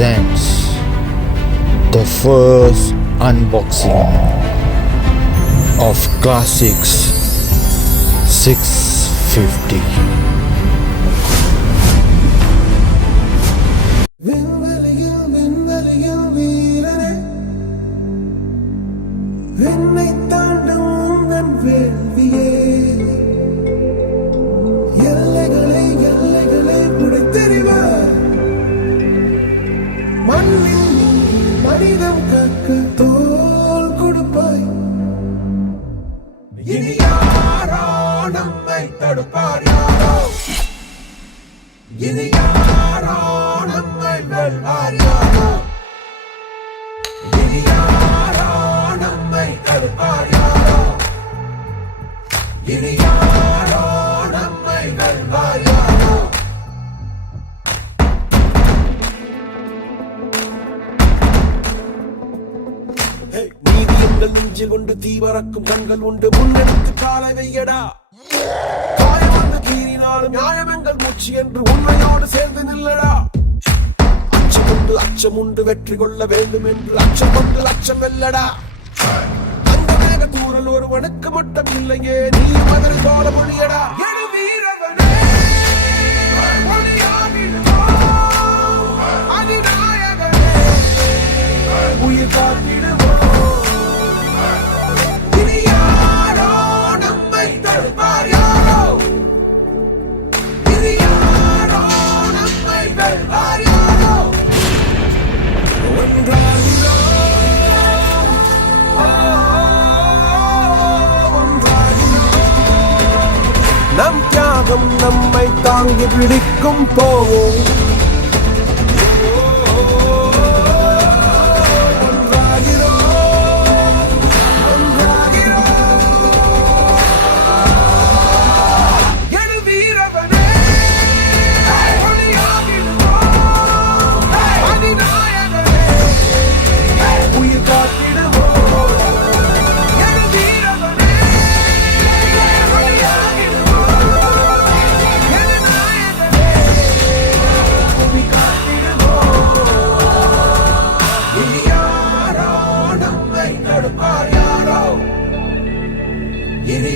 presents the first unboxing of Classics 650. மனிதம் காக்க தோள் கொடுப்பாய். இனி யாரோ நம்மை தடுப்பார் யாரோ, இனி யாரோ நம்மை வெல்வார் யாரோ, இனி யாரோ நம்மை தடுப்பார் யாரோ, இனி யாரோ நம்மை வெல்வார் யாரோ. நீதி எங்கள் நெஞ்சில் கொண்டு தீவரக்கும் கண்கள் உண்டு, முன்னெடுத்து காலை வையடா. காயம் வந்து கீறினாலும் நியாயம் எங்கள் மூச்சு என்று உண்மையோடு சேர்ந்து நில்லடா. அச்சம் உண்டு வெற்றி கொள்ள வேண்டும் என்று அச்சம் கொண்டு லட்சம் வெல்லடா. அந்த மேக தூரல் ஒருவனுக்கு மட்டும் இல்லையே, நீ மகன் தோட முடியடா. உயிர் காத்திடுவோம். இனி யாரோ நம்மை தடுப்பார் யாரோ, இனி யாரோ நம்மை வெல்வார் யாரோ. ஒன்றாகிறோம், நம் தியாகம் நம்மை தாங்கி பிடிக்கும். போவோம் இனி